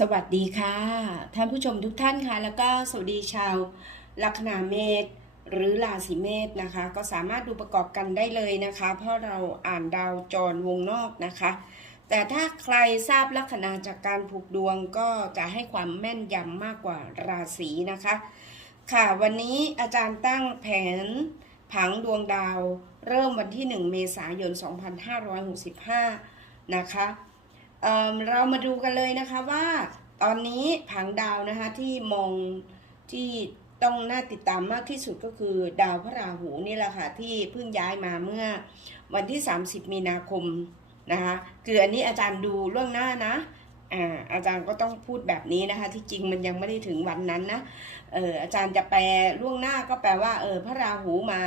สวัสดีค่ะ ท่านผู้ชมทุกท่านค่ะ แล้วก็สวัสดีชาวลัคนาเมษหรือราศีเมษนะคะ ก็สามารถดูประกอบกันได้เลยนะคะ เพราะเราอ่านดาวจรวงนอกนะคะ แต่ถ้าใครทราบลัคนาจากการผูกดวงก็จะให้ความแม่นยำมากกว่าราศีนะคะ ค่ะวันนี้อาจารย์ตั้งแผนผังดวงดาว เริ่มวันที่ 1 เมษายน 2565 นะคะ เเรามาดูกันเลยนะคะว่าตอนนี้ผังดาวนะคะที่มองที่ต้องน่าติดตามมากที่สุดก็คือดาวพระราหูนี่แหละค่ะที่เพิ่งย้ายมาเมื่อวันที่ 30 มีนาคมนะคะคืออันนี้อาจารย์ดูล่วงหน้านะอ่าอาจารย์ก็ต้องพูดแบบนี้นะคะที่จริงมันยังไม่ได้ถึงวันนั้นนะเอออาจารย์จะแปลล่วงหน้าก็แปลว่าเออพระราหูมา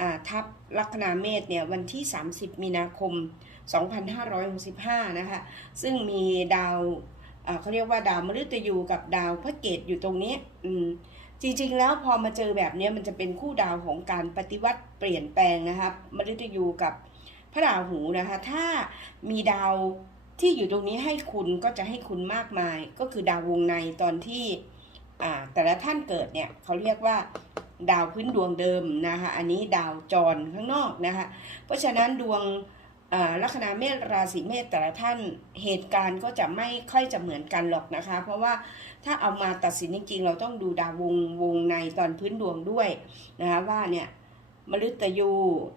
อ่าทับลัคนาเมษเนี่ยวันที่ 30 มีนาคม 2565 นะคะ ซึ่งมีดาวเขาเรียกว่าดาวมฤตยูกับดาวพระเกตอยู่ตรงนี้จริงๆ แล้วพอมาเจอแบบนี้มันจะเป็นคู่ดาวของการปฏิวัติเปลี่ยนแปลงนะคะมฤตยูกับพระราหูนะคะ ถ้ามีดาวที่อยู่ตรงนี้ให้คุณก็จะให้คุณมากมาย ก็คือดาววงในตอนที่แต่ละท่านเกิดเนี่ยเขาเรียกว่าดาวพื้นดวงเดิมนะคะ อันนี้ดาวจรข้างนอกนะคะ เพราะฉะนั้นดวง ลัคนาเมษราศีเมษแต่ละท่านเหตุการณ์ก็จะไม่ค่อยจะเหมือนกันหรอกนะคะ เพราะว่าถ้าเอามาตัดสินจริงๆ เราต้องดูดาววงวงในตอนพื้นดวงด้วยนะคะว่าเนี่ยมฤตยู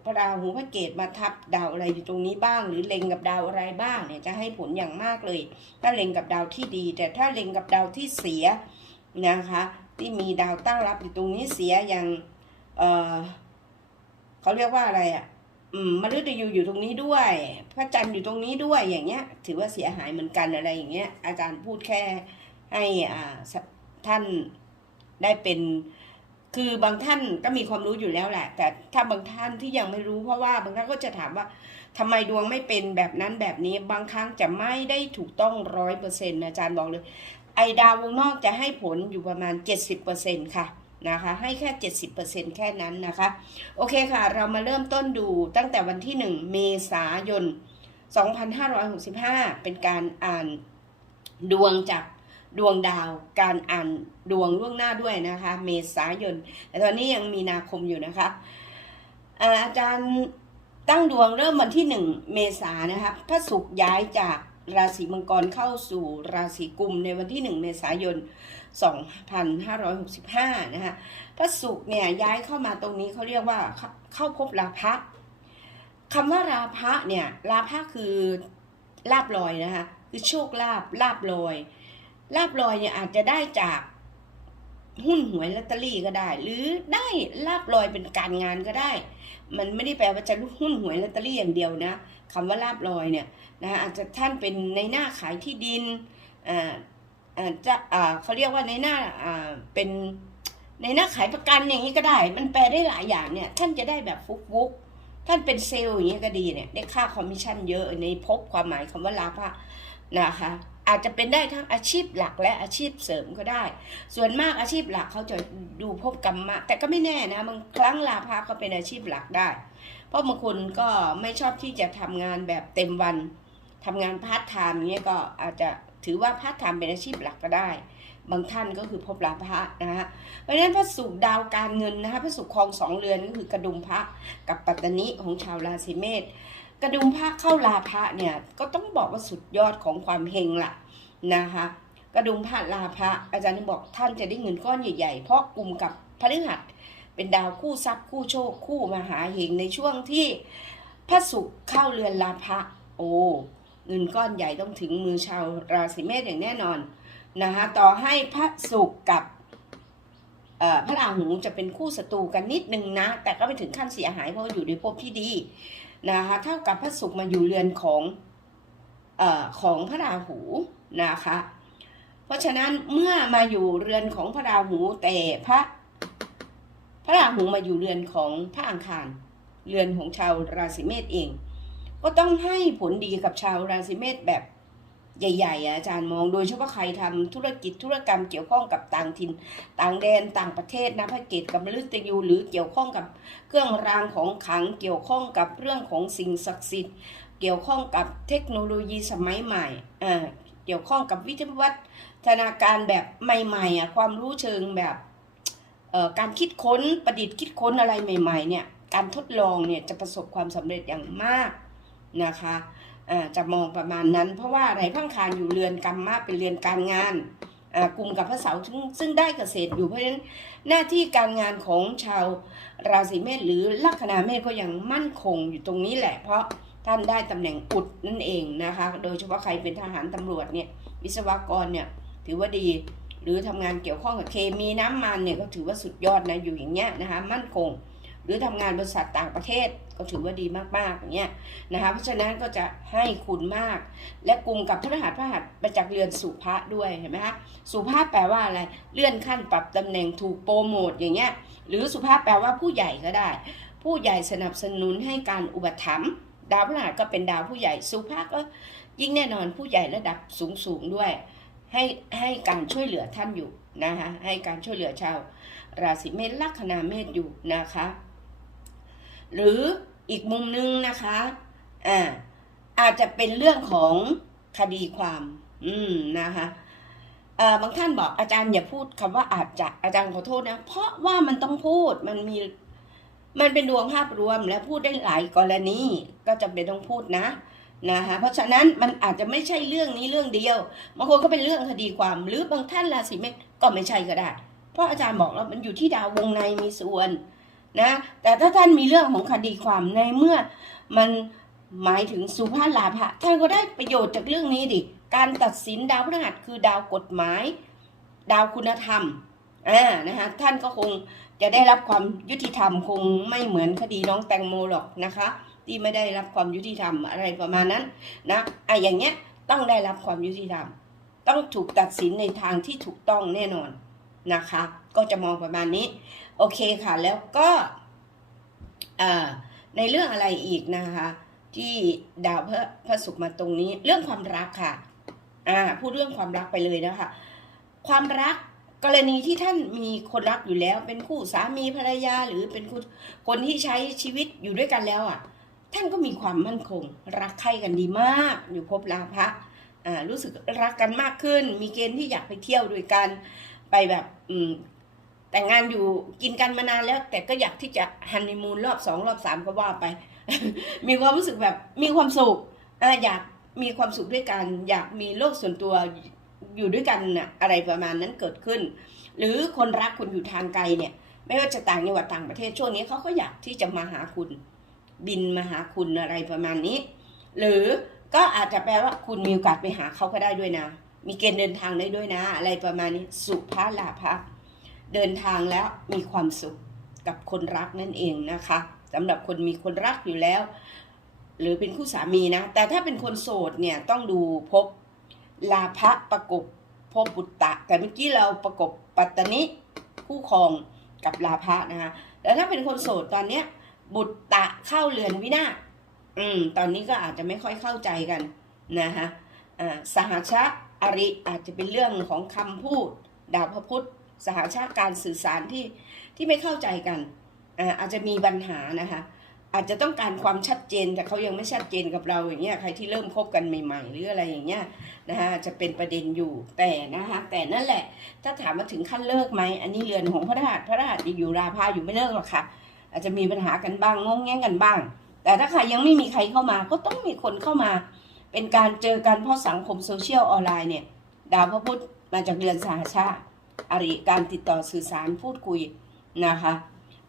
พระราหูพระเกตมาทับดาวอะไรอยู่ตรงนี้บ้าง หรือเล็งกับดาวอะไรบ้างเนี่ยจะให้ผลอย่างมากเลย ถ้าเล็งกับดาวที่ดี แต่ถ้าเล็งกับดาวที่เสียนะคะ ที่มีดาวตั้งรับอยู่ตรงนี้เสียอย่างเออเขาเรียกว่าอะไรอะ่ะ มฤตยูอยู่ตรงนี้ด้วย พระจันทร์อยู่ตรงนี้ด้วยอย่างเงี้ย ถือว่าเสียหายเหมือนกันอะไรอย่างเงี้ย อาจารย์พูดแค่ให้อ่าท่านได้เป็น คือบางท่านก็มีความรู้อยู่แล้วแหละ แต่ถ้าบางท่านที่ยังไม่รู้เพราะว่าบางท่านก็จะถามว่าทำไมดวงไม่เป็นแบบนั้นแบบนี้ บางครั้งจะไม่ได้ถูกต้องร้อยเปอร์เซ็นต์อาจารย์บอกเลย ไอดาววงนอกจะให้ผลอยู่ประมาณ70%ค่ะ นะคะ ให้แค่ 70%แค่นั้นนะคะ โอเคค่ะ เรามาเริ่มต้นดูตั้งแต่วันที่ 1 เมษายน 2565 เป็นการอ่านดวงจากดวงดาวการอ่านดวงล่วงหน้าด้วยนะคะ เมษายน แต่ตอนนี้ยังมีนาคมอยู่นะคะอาจารย์ตั้งดวงเริ่มวันที่ 1 เมษานะคะพระศุกร์ย้ายจาก ราศีมังกรเข้าสู่ราศีกุมในวันที่ 1 เมษายน 2565 นะคะพระศุกร์เนี่ยย้ายเข้ามาตรงนี้เขาเรียกว่าเข้าพบราพะคำว่าราพะเนี่ยราพะคือลาบลอยนะคะคือโชคลาบลาบลอยลาบลอยเนี่ยอาจจะได้จากหุ้นหวยลอตเตอรี่ก็ได้ หรือได้ลาบลอยเป็นการงานก็ได้ มันไม่ได้แปลว่าจะหุ้นหวยลอตเตอรี่อย่างเดียวนะคำว่าลาบลอยเนี่ย นะคะอาจจะท่านเป็นในหน้าขายที่ดินอ่าจะเขาเรียกว่าในหน้าเป็นในหน้าขายประกันอย่างนี้ก็ได้ มันแปลได้หลายอย่างเนี่ย ท่านจะได้แบบฟุกฟุกท่านเป็นเซลล์อย่างนี้ก็ดีเนี่ย ได้ค่าคอมมิชชั่นเยอะในพบความหมายคำว่าลาภะนะคะ อาจจะเป็นได้ทั้งอาชีพหลักและอาชีพเสริมก็ได้ ส่วนมากอาชีพหลักเขาจะดูพบกรรมะ แต่ก็ไม่แน่นะบางครั้งลาภะก็เป็นอาชีพหลักได้ เพราะบางคนก็ไม่ชอบที่จะทำงานแบบเต็มวัน ทำงานพาร์ทไทม์เนี้ยก็อาจจะถือว่าพาร์ทไทม์เป็นอาชีพหลักก็ได้ บางท่านก็คือพบลาภะนะฮะเพราะฉะนั้นพระศุกร์ดาวการเงินนะคะพระศุกร์ครองสองเรือนก็คือกระดุมพระกับปัตตนิของชาวราศีเมษกระดุมพระเข้าลาภะเนี่ยก็ต้องบอกว่าสุดยอดของความเฮงล่ะนะคะกระดุมพระลาภะอาจารย์บอกท่านจะได้เงินก้อนใหญ่ๆ เพราะกลุ่มกับพฤหัสเป็นดาวคู่ทรัพย์คู่โชคคู่มหาเฮงในช่วงที่พระศุกร์เข้าเรือนลาภะโอ้ เงินก้อนใหญ่ต้องถึงมือชาวราศีเมษอย่างแน่นอนนะคะต่อให้พระศุกร์กับพระราหูจะเป็นคู่ศัตรูกันนิดนึงนะ แต่ก็ไม่ถึงขั้นเสียหายเพราะอยู่ในภพที่ดีนะคะเท่ากับพระศุกร์มาอยู่เรือนของอของพระราหูนะคะเพราะฉะนั้นเมื่อมาอยู่เรือนของพระราหูแต่พระพระราหูมาอยู่เรือนของพระอังคาร เรือนของชาวราศีเมษเอง ก็ต้องให้ผลดีกับชาวราศีเมษแบบใหญ่ๆอะอาจารย์มองโดยเฉพาะใครทำธุรกิจธุรกรรมเกี่ยวข้องกับต่างถิ่นต่างแดนต่างประเทศนะพระเกตกับมฤตยูหรือเกี่ยวข้องกับเครื่องรางของขังเกี่ยวข้องกับเรื่องของสิ่งศักดิ์สิทธิ์ เกี่ยวข้องกับเทคโนโลยีสมัยใหม่อ่าเกี่ยวข้องกับวิทยาวัฒนาการแบบใหม่ๆอะความรู้เชิงแบบการคิดค้นประดิษฐ์คิดค้นอะไรใหม่ ๆ เนี่ยการทดลองเนี่ยจะประสบความสำเร็จอย่างมาก นะคะจะมองประมาณนั้น เพราะว่าไรพังคารอยู่เรือนกรรมมากเป็นเรือนการงานกลุ่มกับพระเสาร์ซึ่งซึ่งได้เกษตรอยู่เพราะฉะนั้นหน้าที่การงานของชาวราศีเมษหรือลัคนาเมษก็ยังมั่นคงอยู่ตรงนี้แหละ เพราะท่านได้ตำแหน่งอุดนั่นเองนะคะ โดยเฉพาะใครเป็นทหารตำรวจเนี่ยวิศวกรเนี่ยถือว่าดีหรือทำงานเกี่ยวข้องกับเคมีน้ำมันเนี่ยก็ถือว่าสุดยอดนะอยู่อย่างเงี้ยนะคะมั่นคง หรือทำงานบริษัทต่างประเทศก็ถือว่าดีมากๆอย่างเงี้ยนะคะเพราะฉะนั้นก็จะให้คุณมาก และกลุ่มกับพระรหัสพระหัสมาจากษ์เรือนสุภะด้วยเห็นไหมคะสุภาพแปลว่าอะไร เลื่อนขั้นปรับตำแหน่งถูกโปรโมทอย่างเงี้ยหรือสุภาพแปลว่าผู้ใหญ่ก็ได้ ผู้ใหญ่สนับสนุนให้การอุปถัมภ์ดาวพฤหัสก็เป็นดาวผู้ใหญ่สุภาพก็ยิ่งแน่นอนผู้ใหญ่ระดับสูงสูงๆด้วย ให้ให้การช่วยเหลือท่านอยู่นะคะให้การช่วยเหลือชาวราศีเมษลัคนาเมษอยู่นะคะ หรืออีกมุมนึงนะคะอ่าอาจจะเป็นเรื่องของคดีความ อืมนะคะเอ่อบางท่านบอกอาจารย์อย่าพูดคำว่าอาจจะอาจารย์ขอโทษนะ เพราะว่ามันต้องพูดมันมีมันเป็นดวงภาพรวมและพูดได้หลายกรณีก็จำเป็นต้องพูดนะนะคะเพราะฉะนั้นมันอาจจะไม่ใช่เรื่องนี้เรื่องเดียวบางคนก็เป็นเรื่องคดีความ หรือบางท่านราศีเมษก็ไม่ใช่ก็ได้ เพราะอาจารย์บอกแล้วมันอยู่ที่ดาววงในมีส่วน นะ แต่ถ้าท่านมีเรื่องของคดีความในเมื่อมันหมายถึงสุภาพลาภะท่านก็ได้ประโยชน์จากเรื่องนี้ดิ การตัดสินดาวพฤหัสคือดาวกฎหมาย ดาวคุณธรรมอ่านะคะท่านก็คงจะได้รับความยุติธรรมคงไม่เหมือนคดีน้องแตงโมหรอกนะคะ ที่ไม่ได้รับความยุติธรรมอะไรประมาณนั้นนะไอ้อย่างเงี้ยต้องได้รับความยุติธรรม ต้องถูกตัดสินในทางที่ถูกต้องแน่นอน นะคะ ก็จะมองประมาณนี้ โอเคค่ะ แล้วก็ในเรื่องอะไรอีกนะคะ ที่ดาวพระพระศุกร์มาตรงนี้ เรื่องความรักค่ะอ่าพูดเรื่องความรักไปเลยนะคะ ความรักกรณีที่ท่านมีคนรักอยู่แล้ว เป็นคู่สามีภรรยาหรือเป็นคคนที่ใช้ชีวิตอยู่ด้วยกันแล้วอะ ท่านก็มีความมั่นคง รักใคร่กันดีมาก อยู่ภพลาภะอ่ารู้สึกรักกันมากขึ้น มีเกณฑ์ที่อยากไปเที่ยวด้วยกัน ไปแบบ อืม แต่งงานอยู่กินกันมานานแล้ว แต่ก็อยากที่จะฮันนีมูนรอบสองรอบสามก็ว่าไป มีความรู้สึกแบบมีความสุขออยากมีความสุขด้วยกัน อยากมีโลกส่วนตัวอยู่ด้วยกันนะอะไรประมาณนั้นเกิดขึ้น หรือคนรักคุณอยู่ทางไกลเนี่ย ไม่ว่าจะต่างจังหวัดต่างประเทศช่วงนี้เขาก็อยากที่จะมาหาคุณ บินมาหาคุณอะไรประมาณนี้ หรือก็อาจจะแปลว่าคุณมีโอกาสไปหาเขาก็ได้ด้วยนะ มีเกณฑ์เดินทางได้ด้วยนะ อะไรประมาณนี้สุภาลาภะเดินทางแล้วมีความสุขกับคนรักนั่นเองนะคะสำหรับคนมีคนรักอยู่แล้ว หรือเป็นคู่สามีนะ แต่ถ้าเป็นคนโสดเนี่ยต้องดูพบลาภะประกบพบบุตตะ แต่เมื่อกี้เราประกบปัตตนิคู่ครองกับลาภะนะคะแล้วถ้าเป็นคนโสดตอนเนี้ยบุตตะเข้าเรือนวินาศอืม ตอนนี้ก็อาจจะไม่ค่อยเข้าใจกันนะคะอ่าสหชะ อริอาจจะเป็นเรื่องของคำพูดดาวพระพุธสหชาติการสื่อสารที่ที่ไม่เข้าใจกันอาจจะมีปัญหานะคะอาจจะต้องการความชัดเจนแต่เขายังไม่ชัดเจนกับเราอย่างเงี้ยใครที่เริ่มคบกันใหม่ ๆ หรืออะไรอย่างเงี้ยนะคะจะเป็นประเด็นอยู่แต่นะคะแต่นั่นแหละ ถ้าถามมาถึงขั้นเลิกไหมอันนี้เรือนของพระรหัสพระรหัสอยู่ราพาอยู่ไม่เลิกหรอกค่ะ อาจจะมีปัญหากันบ้างงงแงงกันบ้าง แต่ถ้าใครยังไม่มีใครเข้ามาก็ต้องมีคนเข้ามา เป็นการเจอกันเพราะสังคมโซเชียลออนไลน์เนี่ย ดาวพระพุธมาจากเรือนสหชาติอริการติดต่อสื่อสารพูดคุยนะคะ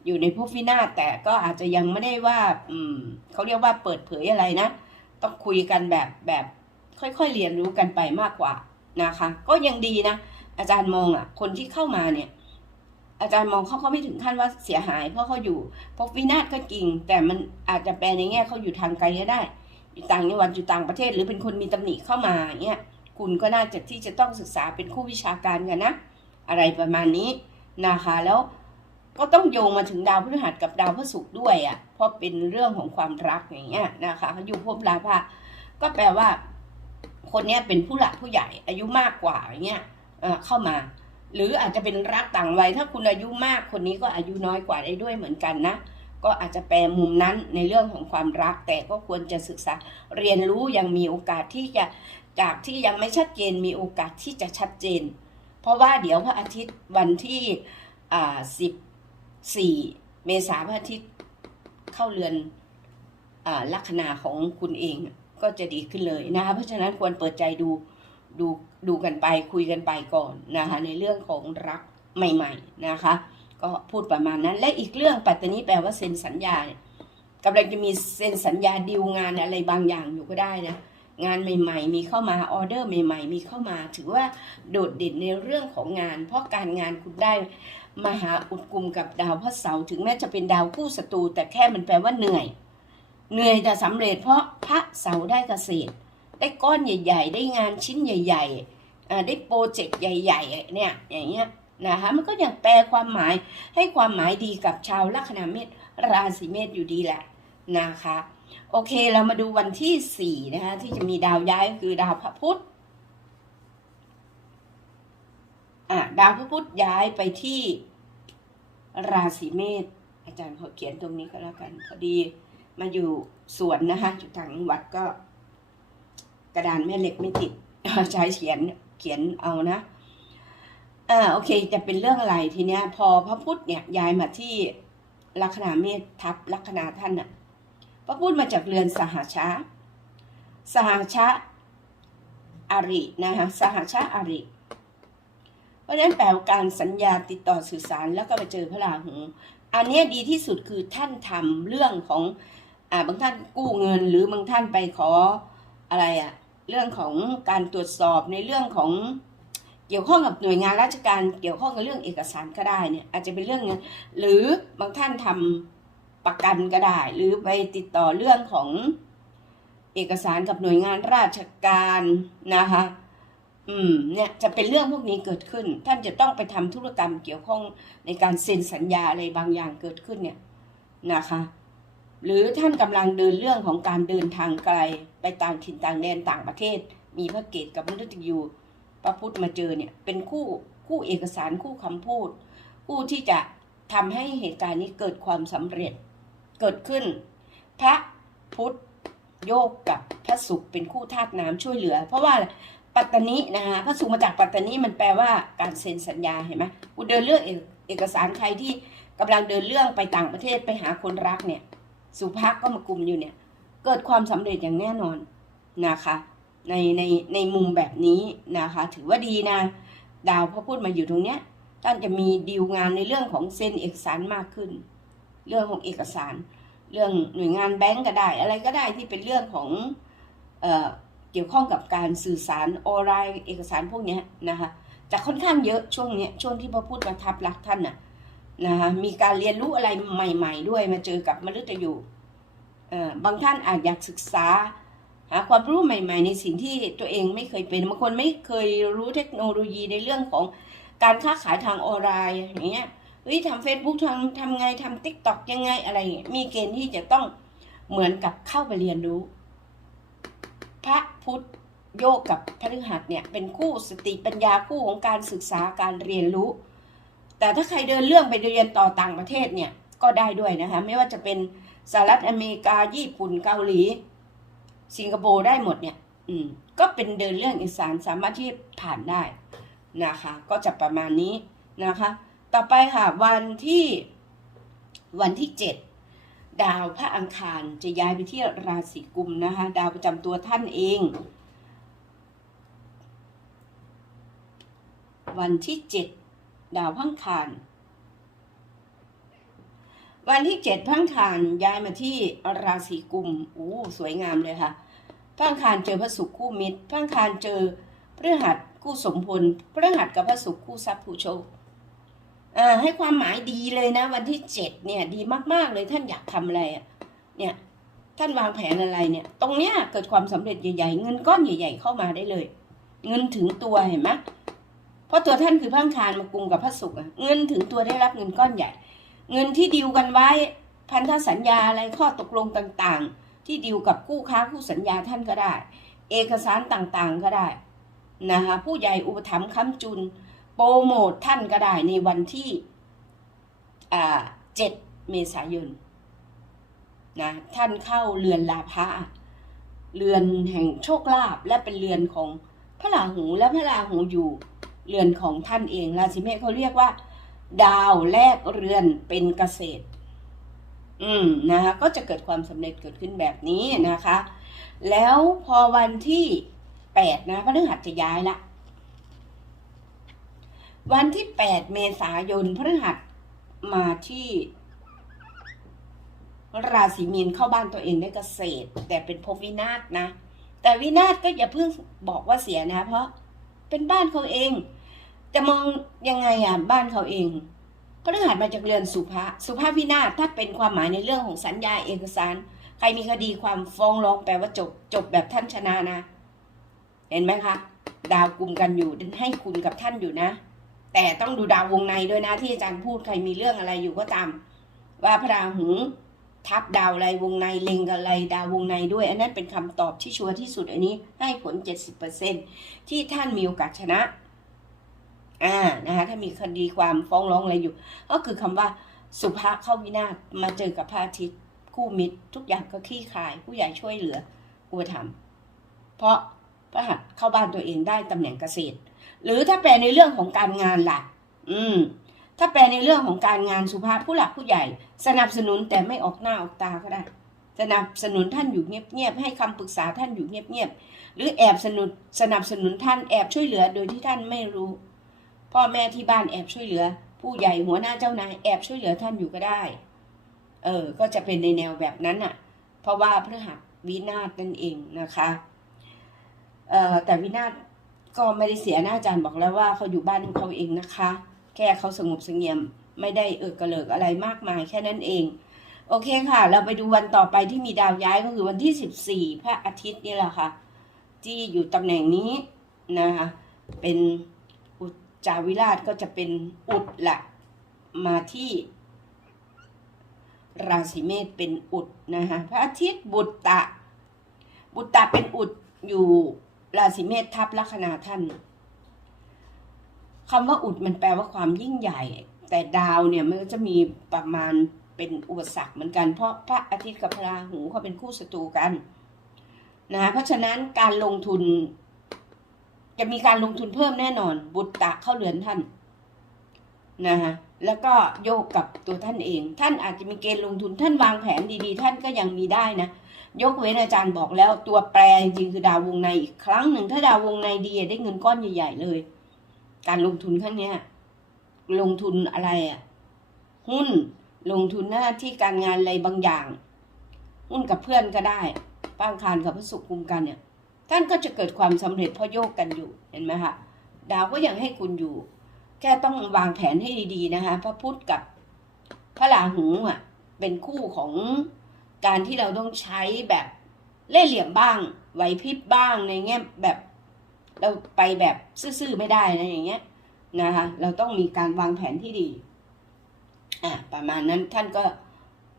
อยู่ในภพวินาศแต่ก็อาจจะยังไม่ได้ว่าอืมเขาเรียกว่าเปิดเผยอะไรนะ ต้องคุยกันแบบแบบค่อยๆเรียนรู้กันไปมากกว่านะคะ ก็ยังดีนะ อาจารย์มองอะ คนที่เข้ามาเนี่ย อาจารย์มองเขาก็ไม่ถึงขั้นว่าเสียหาย เพราะเขาอยู่ภพวินาศก็จริง แต่มันอาจจะแปลในแง่เขาอยู่ทางไกลก็ได้ อยู่ต่างจังหวัดอยู่ต่างประเทศ หรือเป็นคนมีตำหนิเข้ามาเงี้ยคุณก็น่าจะที่จะต้องศึกษาเป็นคู่วิชาการกันนะ อะไรประมาณนี้นะคะแล้วก็ต้องโยงมาถึงดาวพฤหัสกับดาวพฤหัสด้วยอะ่ะเพราะเป็นเรื่องของความรักอย่างเงี้ยนะคะเขาอยู่ภพราพะก็แปลว่า คนเนี้ยเป็นผู้หลักผู้ใหญ่อายุมากกว่าอย่างเงี้ยเเข้ามา หรืออาจจะเป็นรักต่างวัยถ้าคุณอายุมากคนนี้ก็อายุน้อยกว่าได้ด้วยเหมือนกันนะ ก็อาจจะแปลมุมนั้นในเรื่องของความรัก แต่ก็ควรจะศึกษาเรียนรู้ยังมีโอกาสที่จะจากที่ยังไม่ชัดเจนมีโอกาสที่จะชัดเจน เพราะว่าเดี๋ยวพระอาทิตย์วันที่สิบสี่เมษาพระอาทิตย์เข้าเรือนอลัคนาของคุณเองก็จะดีขึ้นเลยนะคะเพราะฉะนั้นควรเปิดใจดูดูดูกันไปคุยกันไปก่อนนะคะในเรื่องของรักใหม่ ๆนะคะ ก็พูดประมาณนั้น และอีกเรื่องปัตตานีแปลว่าเซ็นสัญญาเนี่ยกำลังจะมีเซ็นสัญญาดีลงานอะไรบางอย่างอยู่ก็ได้นะงานใหม่ ๆ มีเข้ามาออเดอร์ใหม่ ๆ มีเข้ามา ถือว่าโดดเด่นในเรื่องของงาน เพราะการงานคุณได้มาหาอุดกลุ่มกับดาวพระเสาร์ถึงแม้จะเป็นดาวคู่ศัตรูแต่แค่มันแปลว่าเหนื่อย เหนื่อยแต่สำเร็จเพราะพระเสาร์ได้เกษตร ได้ก้อนใหญ่ ๆ ได้งานชิ้นใหญ่ ๆ ได้โปรเจกต์ใหญ่ ๆ เนี่ยอย่างเงี้ย นะคะมันก็ยังแปลความหมายให้ความหมายดีกับชาวลัคนาเมษราศีเมษอยู่ดีแหละนะคะโอเคเรามาดูวันที่สี่นะคะที่จะมีดาวย้ายก็คือดาวพระพุธอะดาวพระพุธย้ายไปที่ราศีเมษอาจารย์เขาเขียนตรงนี้ก็แล้วกันพอดีมาอยู่สวนนะคะอยู่ต่างจังหวัดก็ กระดานแม่เหล็กไม่ติดใช้เขียนเขียนเอานะ อ่าโอเค จะเป็นเรื่องอะไรทีเนี้ย พอพระพุทธเนี่ยย้ายมาที่ลัคนาเมษทับลัคนาท่านน่ะพระพุทธมาจากเรือนสหชาสหชาอารินะคะสหชาอาริ เพราะฉะนั้นแปลว่าการสัญญาติดต่อสื่อสารแล้วก็ไปเจอพระราหู อันนี้ดีที่สุดคือท่านทำเรื่องของอ่าบางท่านกู้เงิน หรือบางท่านไปขออะไรอะเรื่องของการตรวจสอบในเรื่องของ เกี่ยวข้องกับหน่วยงานราชการ เกี่ยวข้องกับเรื่องเอกสารก็ได้เนี่ยอาจจะเป็นเรื่องเงินหรือบางท่านทำประกันก็ได้ หรือไปติดต่อเรื่องของเอกสารกับหน่วยงานราชการนะคะอืมเนี่ยจะเป็นเรื่องพวกนี้เกิดขึ้น ท่านจะต้องไปทำธุรกรรมเกี่ยวข้องในการเซ็นสัญญาอะไรบางอย่างเกิดขึ้นเนี่ยนะคะ หรือท่านกำลังเดินเรื่องของการเดินทางไกลไปต่างถิ่นต่างแดนต่างประเทศ มีพระเกตกับมฤตยู พระพุทธมาเจอเนี่ยเป็นคู่คู่เอกสารคู่คำพูด คู่ที่จะทำให้เหตุการณ์นี้เกิดความสำเร็จเกิดขึ้น พระพุทธโยกกับพระศุกร์เป็นคู่ธาตุน้ำช่วยเหลือ เพราะว่าปัตตานีนะคะพระศุกร์มาจากปัตตานีมันแปลว่าการเซ็นสัญญาเห็นไหมกูเดินเรื่องเอกเอกสารใครที่กำลังเดินเรื่องไปต่างประเทศไปหาคนรักเนี่ย สุภาพก็มากลุ่มอยู่เนี่ย เกิดความสำเร็จอย่างแน่นอนนะคะ ในในในมุมแบบนี้นะคะ ถือว่าดีนะ ดาวพระพุธมาอยู่ตรงเนี้ยท่านจะมีดีลงานในเรื่องของเซ็นเอกสารมากขึ้น เรื่องของเอกสาร เรื่องหน่วยงานแบงก์ก็ได้ อะไรก็ได้ที่เป็นเรื่องของเอ่อเกี่ยวข้องกับการสื่อสารออนไลน์เอกสารพวกเนี้ยนะคะจะค่อนข้างเยอะช่วงเนี้ยช่วงที่พระพุธมาทับลักท่านน่ะนะคะมีการเรียนรู้อะไรใหม่ ๆ ด้วยมาเจอกับมฤตยูเอ่อบางท่านอาจอยากศึกษา หาความรู้ใหม่ ๆ ในสิ่งที่ตัวเองไม่เคยเป็นบางคนไม่เคยรู้เทคโนโลยีในเรื่องของการค้าขายทางออนไลน์อย่างเงี้ยเฮ้ยทำเฟซบุ๊กทำทำไงทำทิกต็อกยังไงอะไรเงี้ยมีเกณฑ์ที่จะต้องเหมือนกับเข้าไปเรียนรู้ พระพุทธโยกกับพฤหัสเนี่ยเป็นคู่สติปัญญาคู่ของการศึกษาการเรียนรู้ แต่ถ้าใครเดินเรื่องไปเรียนต่อต่างประเทศเนี่ยก็ได้ด้วยนะคะ ไม่ว่าจะเป็นสหรัฐอเมริกาญี่ปุ่นเกาหลี สิงคโปร์ได้หมดเนี่ย อืม ก็เป็นเดินเรื่องเอกสารสามารถที่ผ่านได้นะคะ ก็จะประมาณนี้นะคะ ต่อไปค่ะ วันที่วันที่เจ็ดดาวพระอังคารจะย้ายไปที่ราศีกุมนะคะ ดาวประจำตัวท่านเอง วันที่เจ็ดดาวพังคารวันที่เจ็ดพระอังคารย้ายมาที่ราศีกุมโอ้สวยงามเลยค่ะ พระอังคารเจอพระศุกร์คู่มิตรพระอังคารเจอพฤหัสคู่สมพลพฤหัสกับพระศุกร์คู่ทรัพย์คู่โชคให้ความหมายดีเลยนะ วันที่เจ็ดเนี่ยดีมากๆเลยท่านอยากทำอะไรเนี่ยท่านวางแผนอะไรเนี่ย ตรงเนี้ยเกิดความสำเร็จใหญ่ๆ เงินก้อนใหญ่ ๆ เข้ามาได้เลย เงินถึงตัวเห็นไหมเพราะตัวท่านคือพระอังคารมากุมกับพระศุกร์เงินถึงตัวได้รับเงินก้อนใหญ่ เงินที่ดิวกันไว้พันธสัญญาอะไรข้อตกลงต่างๆ ที่ดิวกับคู่ค้าคู่สัญญาท่านก็ได้ เอกสารต่างๆก็ได้นะคะผู้ใหญ่อุปถัมภ์ค้ำจุน โปรโมทท่านก็ได้ในวันที่เจ็ดเมษายนนะท่านเข้าเรือนลาภะเรือนแห่งโชคลาภและเป็นเรือนของพระราหูและพระราหูอยู่เรือนของท่านเองราศีเมษเขาเรียกว่า ดาวแลกเรือนเป็นเกษตร อืมนะคะก็จะเกิดความสำเร็จเกิดขึ้นแบบนี้นะคะ แล้วพอวันที่แปดนะพระฤหัสจะย้ายละวันที่แปดเมษายนพฤหัสมาที่ ราศีมีนเข้าบ้านตัวเองได้เกษตร แต่เป็นภพวินาศนะ แต่วินาศก็อย่าเพิ่งบอกว่าเสียนะ เพราะเป็นบ้านเขาเอง จะมองยังไงอะบ้านเขาเอง พฤหัสมาจากเรือนสุภาสุภาพวินาศถ้าเป็นความหมายในเรื่องของสัญญาเอกสาร ใครมีคดีความฟ้องร้องแปลว่าจบ จบแบบท่านชนะนะ เห็นไหมคะ ดาวกลุ่มกันอยู่ให้คุณกับท่านอยู่นะ แต่ต้องดูดาววงในด้วยนะที่อาจารย์พูดใครมีเรื่องอะไรอยู่ก็ตาม ว่าพระราหูทับดาวอะไรวงในเล็งกับอะไรดาววงในด้วย อันนั้นเป็นคำตอบที่ชัวร์ที่สุดอันนี้ให้ผล 70%ที่ท่านมีโอกาสชนะ อ่านะคะถ้ามีคดีความฟ้องร้องอะไรอยู่ ก็คือคำว่าสุภาเข้าวินาศมาเจอกับพระอาทิตย์คู่มิตร ทุกอย่างก็คลี่คลาย ผู้ใหญ่ช่วยเหลืออุปถัมภ์เพราะพระหัสเข้าบ้านตัวเองได้ตำแหน่งเกษตร หรือถ้าแปลในเรื่องของการงานล่ะ อืม ถ้าแปลในเรื่องของการงานสุภาพผู้หลักผู้ใหญ่ สนับสนุนแต่ไม่ออกหน้าออกตาก็ได้ สนับสนุนท่านอยู่เงียบๆให้คำปรึกษาท่านอยู่เงียบๆหรือแอบสนุนสนับสนุนท่านแอบช่วยเหลือโดยที่ท่านไม่รู้ พ่อแม่ที่บ้านแอบช่วยเหลือ ผู้ใหญ่หัวหน้าเจ้านายแอบช่วยเหลือท่านอยู่ก็ได้ เออ ก็จะเป็นในแนวแบบนั้นอะ เพราะว่าพฤหัสวินาศนั่นเองนะคะเอ่อแต่วินาศก็ไม่ได้เสียหนะอาจารย์บอกแล้วว่าเขาอยู่บ้านของเขาเองนะคะ แค่เขาสงบเสงี่ยม ไม่ได้เออกระเลิกอะไรมากมายแค่นั้นเอง โอเคค่ะ เราไปดูวันต่อไปที่มีดาวย้ายก็คือวันที่ 14 พระอาทิตย์นี่แหละค่ะ ที่อยู่ตำแหน่งนี้นะคะเป็น จาวิราชก็จะเป็นอุดละมาที่ ราศีเมษเป็นอุดนะคะพระอาทิตย์บุตตะ บุตตะเป็นอุดอยู่ราศีเมษทับลัคนาท่านคำว่าอุดมันแปลว่าความยิ่งใหญ่ แต่ดาวเนี่ยมันก็จะมีประมาณเป็นอุปสรรคเหมือนกันเพราะพระอาทิตย์กับพระราหูเขาเป็นคู่ศัตรูกันนะเพราะฉะนั้นการลงทุน จะมีการลงทุนเพิ่มแน่นอน บุตตะเข้าเรือนท่านนะคะแล้วก็โยกกับตัวท่านเอง ท่านอาจจะมีเกณฑ์ลงทุนท่านวางแผนดีๆ ท่านก็ยังมีได้นะ ยกเว้นอาจารย์บอกแล้วตัวแปรจริงๆคือดาววงในอีกครั้งหนึ่งถ้าดาววงในดีได้เงินก้อนใหญ่ ๆ เลย การลงทุนครั้งนี้ลงทุนอะไรอะหุ้นลงทุนหน้าที่การงานอะไรบางอย่าง หุ้นกับเพื่อนก็ได้ป้างคารกับพระศุกร์คุมกันเนี่ย ท่านก็จะเกิดความสำเร็จเพราะโยกกันอยู่เห็นไหมคะดาวก็ยังให้คุณอยู่ แค่ต้องวางแผนให้ดี ๆ นะคะพระพุธกับพระราหูอะ เป็นคู่ของการที่เราต้องใช้แบบเล่เหลี่ยมบ้างไหวพริบบ้างในแง่แบบเราไปแบบซื่อๆไม่ได้นะอย่างเงี้ยนะคะเราต้องมีการวางแผนที่ดีอะประมาณนั้นท่านก็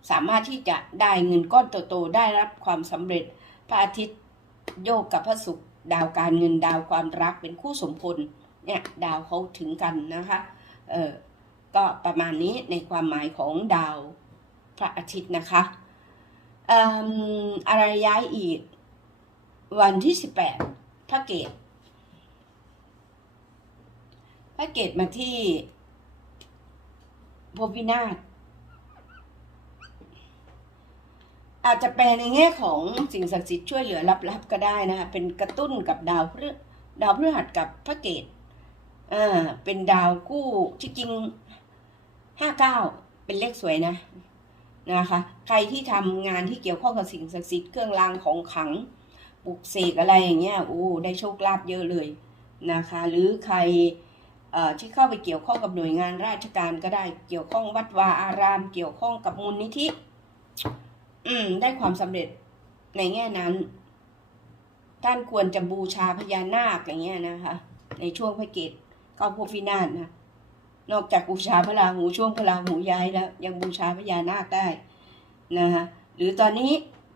สามารถที่จะได้เงินก้อนโตๆได้รับความสำเร็จพระอาทิตย์ โยกกับพระศุกร์ดาวการเงินดาวความรักเป็นคู่สมพลเนี่ยดาวเขาถึงกันนะคะเออก็ประมาณนี้ในความหมายของดาวพระอาทิตย์นะคะอะไรย้ายอีก วันที่สิบแปดพระเกตพระเกตมาที่ภพวินาศ อาจจะแปลในแง่ของสิ่งศักดิ์สิทธิ์ช่วยเหลือลับๆก็ได้นะคะเป็นกระตุ้นกับดาวพฤดาวพฤหัสกับพระเกตอ่าเป็นดาวคู่ที่จริงห้าเก้าเป็นเลขสวยนะนะคะ ใครที่ทำงานที่เกี่ยวข้องกับสิ่งศักดิ์สิทธิ์เครื่องรางของขลังปลุกเสกอะไรอย่างเงี้ยโอ้ได้โชคลาภเยอะเลยนะคะ หรือใครที่เข้าไปเกี่ยวข้องกับหน่วยงานราชการก็ได้เกี่ยวข้องวัดวาอาราม เกี่ยวข้องกับมูลนิธิ อืม ได้ความสำเร็จในแง่นั้น ท่านควรจะบูชาพญานาคอย่างเงี้ยนะคะ ในช่วงพระเกตเข้าพบวินาศนะ นอกจากบูชาพระราหูช่วงพระราหูย้ายแล้ว ยังบูชาพญานาคได้นะคะหรือตอนนี้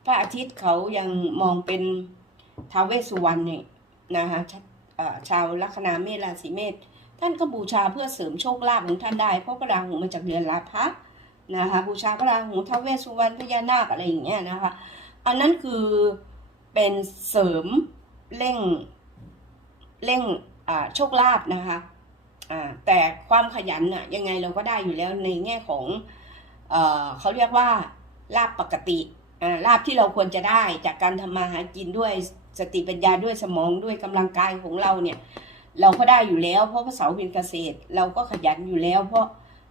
พระอาทิตย์เขายังมองเป็นท้าวเวสสุวรรณเนี่ยนะคะชชาวลัคนาเมษราศีเมษท่านก็บูชาเพื่อเสริมโชคลาภของท่านได้ เพราะพระราหูมาจากเรือนลาภะ นะคะบูชาพระราหูท้าวเวสสุวรรณพญานาคอะไรอย่างเงี้ยนะคะ อันนั้นคือเป็นเสริมเร่งเร่งโชคลาภนะคะแต่ความขยันน่ะยังไงเราก็ได้อยู่แล้วในแง่ของเอเขาเรียกว่าลาบปกติลาบที่เราควรจะได้จากการทำมาหากินด้วยสติปัญญาด้วยสมองด้วยกำลังกายของเราเนี่ย เราก็ได้อยู่แล้ว เพราะพระเสาเป็นเกษตร เราก็ขยันอยู่แล้ว เพราะ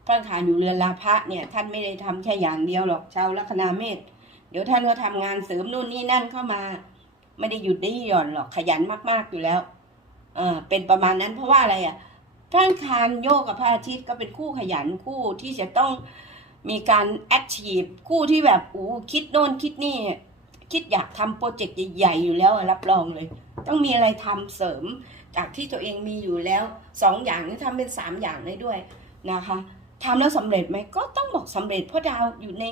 พระอังคารอยู่เรือนลาภะเนี่ยท่านไม่ได้ทำแค่อย่างเดียวหรอกชาวลัคนาเมษเดี๋ยวท่านก็ทำงานเสริมนู่นนี่นั่นเข้ามา ไม่ได้หยุดได้หย่อนหรอกขยันมากๆอยู่แล้วเออเป็นประมาณนั้นเพราะว่าอะไรอะพระคารโยกกับพระอาทิตย์ก็เป็นคู่ขยันคู่ที่จะต้องมีการแอคทีฟคู่ที่แบบอู้คิดโน่นคิดนี่ คิดอยากทำโปรเจกต์ใหญ่ๆอยู่แล้วรับรองเลย ต้องมีอะไรทำเสริมจากที่ตัวเองมีอยู่แล้วสองอย่างนี้ทำเป็นสามอย่างได้ด้วยนะคะ ทำแล้วสำเร็จไหมก็ต้องบอกสำเร็จเพราะดาวอยู่ใน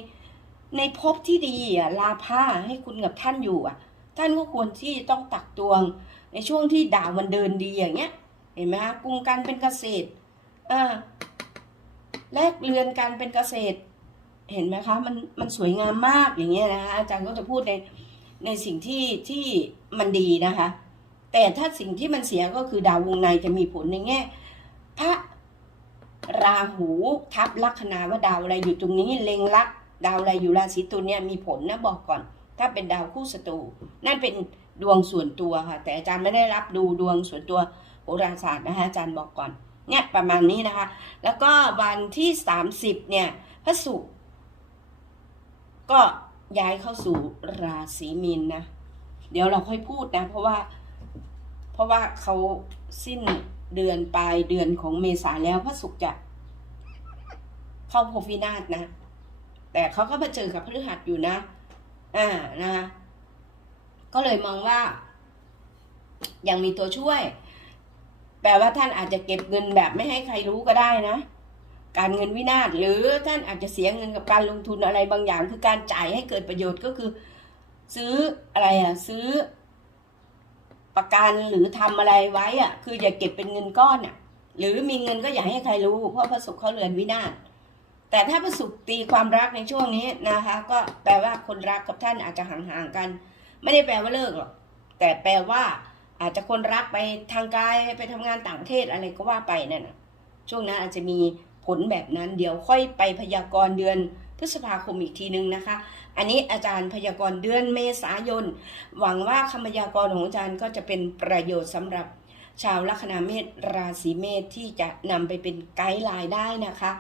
ในภพที่ดีอะลาผ้าให้คุณกับท่านอยู่อะ ท่านก็ควรที่ต้องตักตวง ในช่วงที่ดาวมันเดินดีอย่างเงี้ย เห็นไหมคะกรุงการเป็นเกษตรอ่าแลกเรือนการเป็นเกษตร เห็นไหมคะมันมันสวยงามมากอย่างเงี้ยนะคะอาจารย์ก็จะพูดในในสิ่งที่ที่มันดีนะคะ แต่ถ้าสิ่งที่มันเสียก็คือดาววงในจะมีผลในแง่พระ ราหูทับลัคนาว่าดาวอะไรอยู่ตรงนี้เล็งลักดาวอะไรอยู่ราศีตุลเนี่ยมีผลนะบอกก่อน ถ้าเป็นดาวคู่ศัตรูนั่นเป็นดวงส่วนตัวค่ะ แต่อาจารย์ไม่ได้รับดูดวงส่วนตัวโหราศาสตร์นะคะอาจารย์บอกก่อนเนี่ยประมาณนี้นะคะ แล้วก็วันที่ 30 เนี่ยพระศุกร์ก็ย้ายเข้าสู่ราศีมีนนะ เดี๋ยวเราค่อยพูดนะ เพราะว่า เพราะว่าเขาสิ้น เดือนปลายเดือนของเมษาแล้วพระศุกร์จะเข้าภพวินาศนะ แต่เขาก็มาเจอกับพฤหัสอยู่นะ อ่านะ ก็เลยมองว่า ยังมีตัวช่วย แปลว่าท่านอาจจะเก็บเงินแบบไม่ให้ใครรู้ก็ได้นะการเงินวินาศหรือท่านอาจจะเสียเงินกับการลงทุนอะไรบางอย่าง คือการจ่ายให้เกิดประโยชน์ก็คือ ซื้ออะไรอะซื้อ ประกันหรือทำอะไรไว้อะ คืออย่าเก็บเป็นเงินก้อนอะ หรือมีเงินก็อย่าให้ใครรู้ เพราะพระศุกร์เขาเรือนวินาศแต่ถ้าพระศุกร์ตีความรักในช่วงนี้นะคะ ก็แปลว่าคนรักกับท่านอาจจะห่างๆกัน ไม่ได้แปลว่าเลิกหรอกแต่แปลว่า อาจจะคนรักไปทางกายไปทำงานต่างประเทศอะไรก็ว่าไปนั่นนะช่วงนั้นอาจจะมีผลแบบนั้นเดี๋ยวค่อยไปพยากรณ์เดือนพฤษภาคมอีกทีนึงนะคะ อันนี้อาจารย์พยากรณ์เดือนเมษายน หวังว่าคำพยากรณ์ของอาจารย์ก็จะเป็นประโยชน์สำหรับชาวลัคนาเมษราศีเมษที่จะนำไปเป็นไกด์ไลน์ได้นะคะ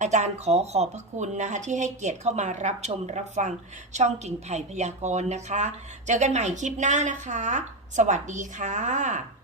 อาจารย์ขอขอบพระคุณนะคะ ที่ให้เกียรติเข้ามารับชมรับฟังช่องกิ่งไผ่พยากรณ์นะคะ เจอกันใหม่คลิปหน้านะคะ สวัสดีค่ะ